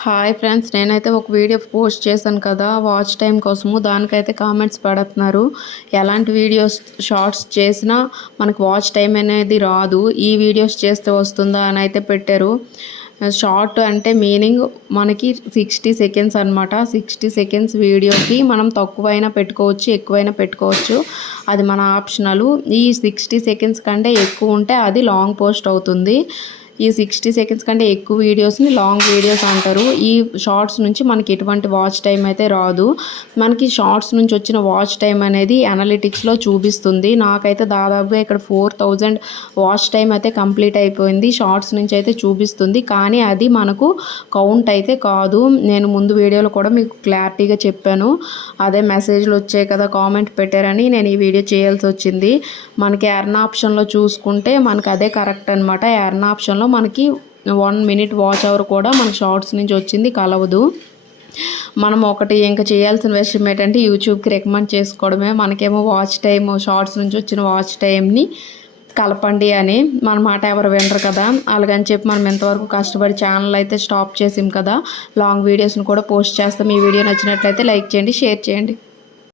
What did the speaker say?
Hi friends, నేనైతే ఒక video post చేశాను కదా వాచ్ టైం కోసము. దానికైతే కామెంట్స్ పెడుతున్నారు, ఎలాంటి వీడియోస్ షార్ట్స్ చేసినా మనకు వాచ్ టైం అనేది రాదు, ఈ వీడియోస్ చేస్తే వస్తుందా అని అయితే పెట్టారు. షార్ట్ అంటే మీనింగ్ మనకి 60 సెకండ్స్ అనమాట. 60 సెకండ్స్ వీడియోకి మనం తక్కువైనా పెట్టుకోవచ్చు, ఎక్కువైనా పెట్టుకోవచ్చు, అది మన ఆప్షనల్. ఈ 60 సెకండ్స్ కంటే ఎక్కువ ఉంటే అది లాంగ్ పోస్ట్ అవుతుంది. ఈ 60 సెకండ్స్ కంటే ఎక్కువ వీడియోస్ని లాంగ్ వీడియోస్ అంటారు. ఈ షార్ట్స్ నుంచి మనకి ఎటువంటి వాచ్ టైం అయితే రాదు. మనకి షార్ట్స్ నుంచి వచ్చిన వాచ్ టైం అనేది అనలిటిక్స్లో చూపిస్తుంది. నాకైతే దాదాపుగా ఇక్కడ 4000 వాచ్ టైం అయితే కంప్లీట్ అయిపోయింది. షార్ట్స్ నుంచి అయితే చూపిస్తుంది, కానీ అది మనకు కౌంట్ అయితే కాదు. నేను ముందు వీడియోలో కూడా మీకు క్లారిటీగా చెప్పాను. అదే మెసేజ్లు వచ్చాయి కదా, కామెంట్ పెట్టారని నేను ఈ వీడియో చేయాల్సి వచ్చింది. మనకి ఎర్న్ ఆప్షన్లో చూసుకుంటే మనకి అదే కరెక్ట్ అనమాట. ఎర్న్ ఆప్షన్లో మనకి 1 మినిట్ వాచ్ అవర్ కూడా మనకి షార్ట్స్ నుంచి వచ్చింది కలవదు. మనం ఒకటి ఇంకా చేయాల్సిన విషయం ఏంటంటే యూట్యూబ్కి రికమెండ్ చేసుకోవడమే. మనకేమో వాచ్ టైం షార్ట్స్ నుంచి వచ్చిన వాచ్ టైంని కలపండి అని మన మాట ఎవరు వినరు కదా. అలాగని చెప్పి మనం ఎంతవరకు కష్టపడి ఛానల్ అయితే స్టాప్ చేసాం కదా. లాంగ్ వీడియోస్ని కూడా పోస్ట్ చేస్తాం. ఈ వీడియో నచ్చినట్లయితే లైక్ చేయండి, షేర్ చేయండి.